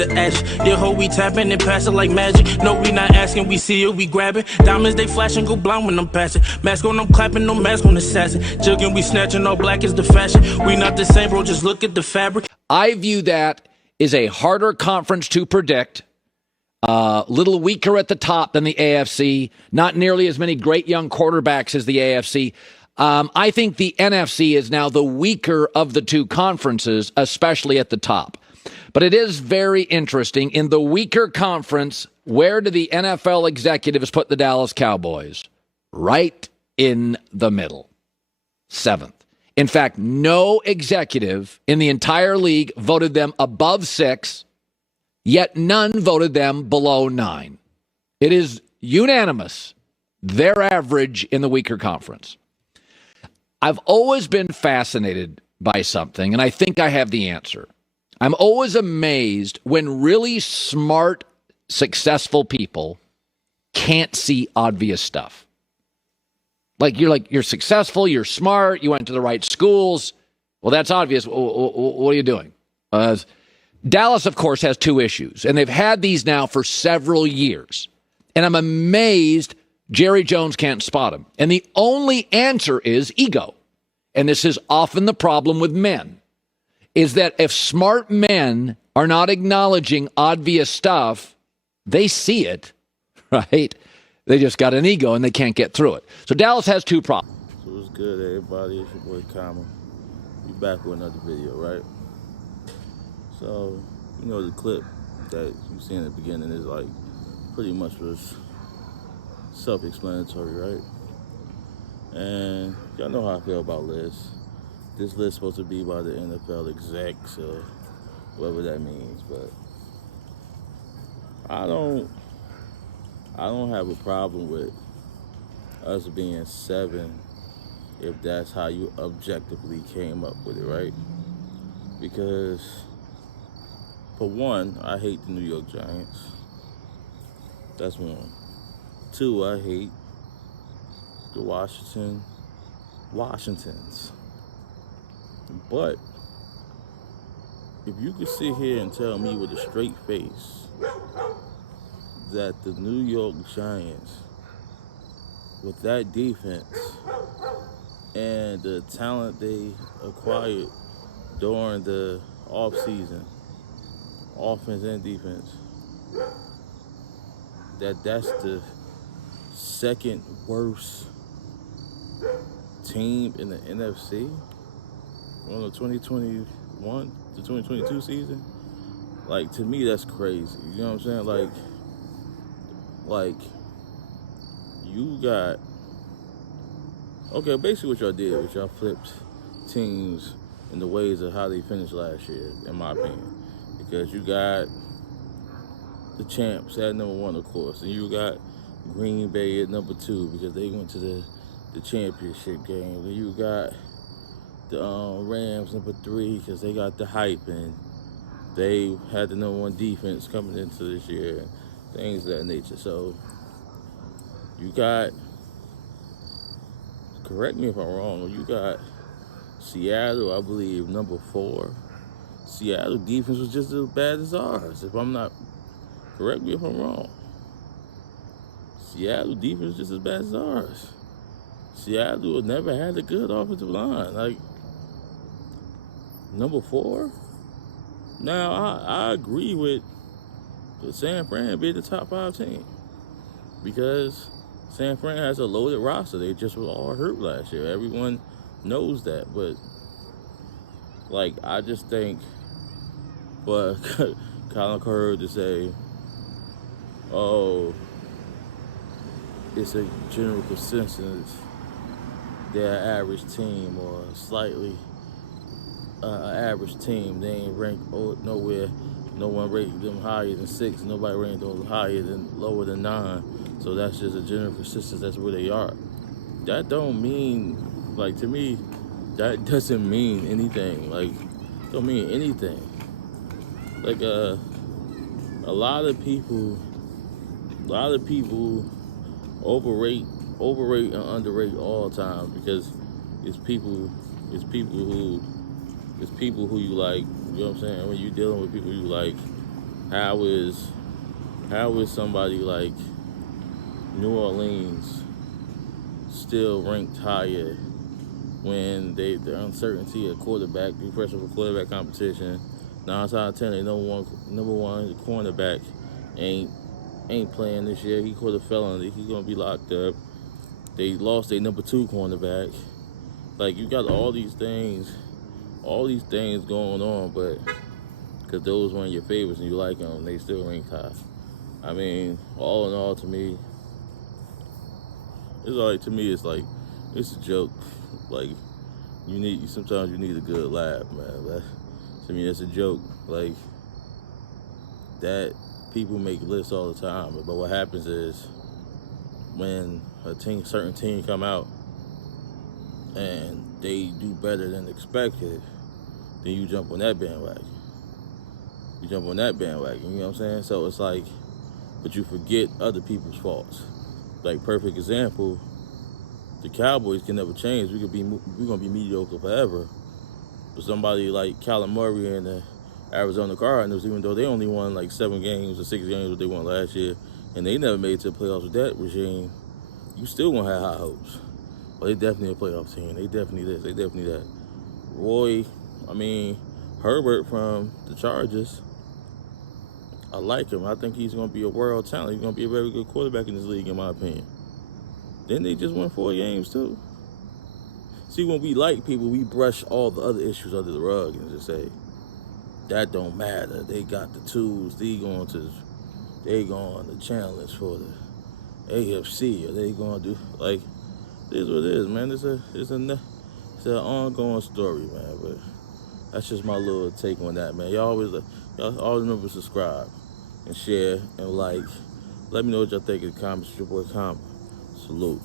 the ash. Yeah, ho, we tapping and passing like magic. No, we not asking, we see it, we grabbing. Diamonds, they flashing, go blind when I'm passing. Mask on, I'm clapping, no mask on assassin. Jugging, we snatching, all black is the fashion. We not the same, bro, just look at the fabric. I view that as a harder conference to predict. Little weaker at the top than the AFC. Not nearly as many great young quarterbacks as the AFC. I think the NFC is now the weaker of the two conferences, especially at the top. But it is very interesting. In the weaker conference, where do the NFL executives put the Dallas Cowboys? Right in the middle. 7th. In fact, no executive in the entire league voted them above 6, yet none voted them below 9. It is unanimous, their average in the weaker conference. I've always been fascinated by something, and I think I have the answer. I'm always amazed when really smart, successful people can't see obvious stuff. You're successful, you're smart, you went to the right schools. Well, that's obvious. What are you doing? Dallas, of course, has two issues, and they've had these now for several years. And I'm amazed Jerry Jones can't spot them. And the only answer is ego. And this is often the problem with men, is that if smart men are not acknowledging obvious stuff, they see it, right? They just got an ego and they can't get through it. So Dallas has two problems. So what's good, everybody? It's your boy Kama. We back with another video, right? So, the clip that you see in the beginning is like pretty much was self-explanatory, right? And y'all know how I feel about lists. This list is supposed to be by the NFL execs or whatever that means, but I don't have a problem with us being 7 if that's how you objectively came up with it, right? Because for one, I hate the New York Giants. That's one. 2, I hate the Washingtons. But if you could sit here and tell me with a straight face that the New York Giants, with that defense and the talent they acquired during the offseason, offense and defense, that's the second worst team in the NFC on the 2021 to 2022 season, like, to me, that's crazy. You know what I'm saying? Like you got, okay, basically what y'all did was y'all flipped teams in the ways of how they finished last year, in my opinion. Because you got the champs at number 1, of course, and you got Green Bay at number 2 because they went to the championship game. And you got the Rams number 3 because they got the hype and they had the number 1 defense coming into this year and things of that nature. So you got, correct me if I'm wrong, you got Seattle, I believe, number 4. Seattle defense was just as bad as ours. If I'm not, correct me if I'm wrong. Seattle defense was just as bad as ours. Seattle never had a good offensive line. Like, number 4? Now, I agree with San Fran being the top 5 team because San Fran has a loaded roster. They just were all hurt last year. Everyone knows that. But, like, I just think for Colin Cowherd to say, oh, it's a general consensus they're an average team or slightly average team. They ain't ranked nowhere. No one ranked them higher than 6. Nobody ranked them lower than 9. So that's just a general consensus. That's where they are. That don't mean, like, to me, that doesn't mean anything. Like, don't mean anything. Like, a lot of people overrate and underrate all the time because it's people who you like, you know what I'm saying? When you're dealing with people you like, how is somebody like New Orleans still ranked higher when the uncertainty of quarterback, the pressure of a quarterback competition, 9 out of 10, they number one cornerback ain't playing this year. He caught a felony. He's gonna be locked up. They lost their number 2 cornerback. Like, you got all these things going on, but because those weren't your favorites and you like them, they still ranked high. I mean, all in all, to me, it's like it's a joke. Like, sometimes you need a good laugh, man. To me, it's a joke. Like, that people make lists all the time, but what happens is when certain team come out and they do better than expected, then you jump on that bandwagon. You know what I'm saying? So it's like, but you forget other people's faults. Like, perfect example, the Cowboys can never change. We're gonna be mediocre forever. But somebody like Kyler Murray and the Arizona Cardinals, even though they only won like 7 games or 6 games what they won last year, and they never made it to the playoffs with that regime, you still gonna have high hopes. Well, they definitely a playoff team. They definitely this. They definitely that. Herbert from the Chargers, I like him. I think he's going to be a world talent. He's going to be a very good quarterback in this league, in my opinion. Then they just won 4 games, too. See, when we like people, we brush all the other issues under the rug and just say, that don't matter. They got the tools. They going to challenge for the AFC, or they going to do, like, this is what it is, man. It's an ongoing story, man. But that's just my little take on that, man. Y'all always remember to subscribe and share and like. Let me know what y'all think in the comments. It's your boy Common. Salute.